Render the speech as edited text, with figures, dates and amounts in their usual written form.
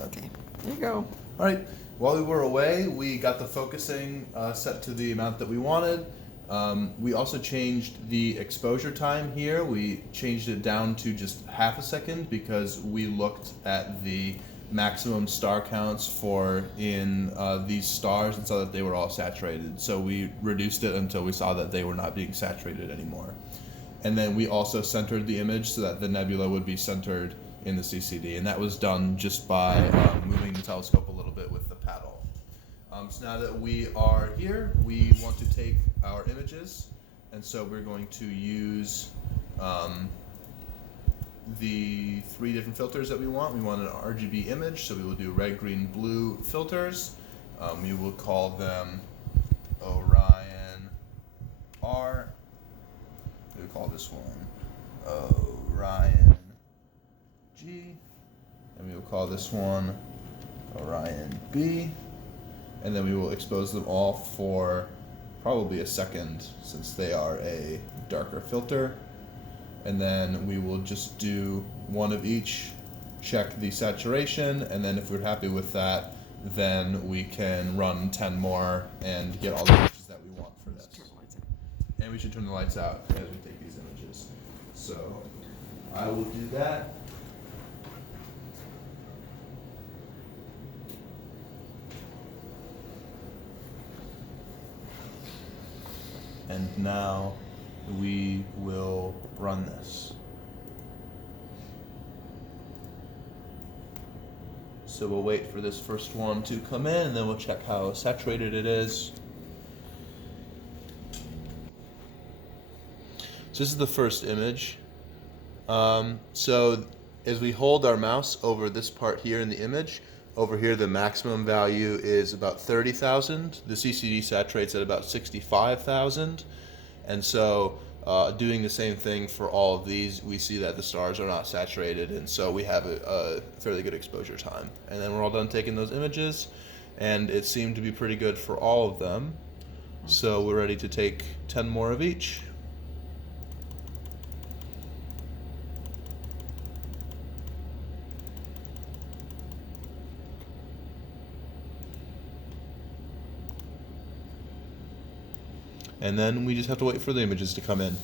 Okay, there you go. All right. While we were away, we got the focusing set to the amount that we wanted. We also changed the exposure time here. We changed it down to just half a second because we looked at the maximum star counts for in these stars and saw that they were all saturated. So we reduced it until we saw that they were not being saturated anymore. And then we also centered the image so that the nebula would be centered in the CCD, and that was done just by moving the telescope a little bit with the paddle. So now that we are here, we want to take our images, and so we're going to use the 3 different filters that we want. We want an RGB image, so we will do red, green, blue filters. We will call them Orion R. We will call this one Orion G, and we will call this one Orion B, and then we will expose them all for probably a second since they are a darker filter, and then we will just do one of each, check the saturation, and then if we're happy with that, then we can run 10 more and get all the images that we want for this. And we should turn the lights out as we take these images. So I will do that. And now we will run this. So we'll wait for this first one to come in, and then we'll check how saturated it is. So this is the first image. So as we hold our mouse over this part here in the image, over here the maximum value is about 30,000. The CCD saturates at about 65,000. And so doing the same thing for all of these, we see that the stars are not saturated, and so we have a fairly good exposure time. And then we're all done taking those images, and it seemed to be pretty good for all of them. So we're ready to take 10 more of each. And then we just have to wait for the images to come in.